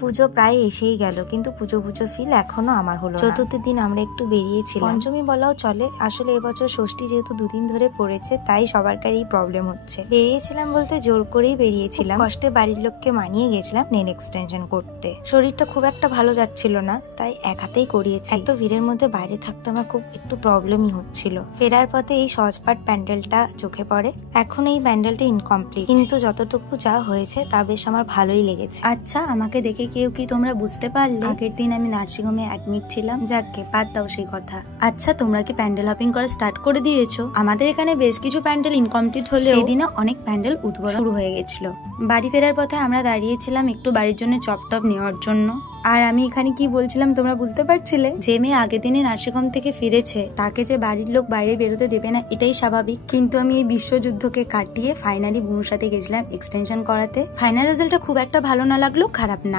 পুজো প্রায় এসেই গেল, কিন্তু পুজো পুজো ফিল এখনো আমার হলো না। চতুর্থ দিন আমরা একটু বেরিয়েছিলাম, পঞ্চমী বলাও চলে। আসলে এবছর ষষ্ঠী যেহেতু দুদিন ধরে পড়েছে, তাই সবারকারই প্রবলেম হচ্ছে। বেরিয়েছিলাম বলতে জোর করেই বেরিয়েছিলাম, কষ্টে বাড়ির লোককে মানিয়ে গেছিলাম নেল এক্সটেনশন করতে। শরীরটা খুব একটা ভালো যাচ্ছিল না, তাই এক হাতেই করিয়েছি। এত ভিড়ের মধ্যে বাইরে থাকতে আমার খুব একটু প্রবলেমই হচ্ছিল। ফেরার পথে এই সহজপাঠ প্যান্ডেলটা চোখে পড়ে। এখন এই প্যান্ডেলটা ইনকমপ্লিট, কিন্তু যতটুকু যা হয়েছে তা বেশ আমার ভালোই লেগেছে। আচ্ছা, আমাকে দেখে কেউ কি তোমরা বুঝতে পারলে আগের দিন আমি নার্সিংহোমে অ্যাডমিট ছিলাম? যাকে বাদ দাও সেই কথা। আচ্ছা, তোমরা কি প্যান্ডেল হপিং করা স্টার্ট করে দিয়েছো? আমাদের এখানে বেশ কিছু প্যান্ডেল ইনকমপ্লিট হলেও সেদিনও অনেক প্যান্ডেল উদ্বোধন শুরু হয়ে গেছিল। বাড়ি ফেরার পথে আমরা দাঁড়িয়েছিলাম একটু বাড়ির জন্য চপ টপ নেওয়ার জন্য। আর আমি এখানে কি বলছিলাম তোমরা বুঝতে পারছিলে? যে মেয়ে আগের দিনে নার্সিংহোম থেকে ফিরেছে, তাকে যে বাড়ির লোক বাইরে বেরোতে দেবে না, এটাই স্বাভাবিক। কিন্তু আমি এই বিশ্বযুদ্ধকে কাটিয়ে ফাইনালি বুনুর সাথে গেছিলাম এক্সটেনশন করাতে। ফাইনাল রেজাল্টটা খুব একটা ভালো না লাগলেও খারাপ না।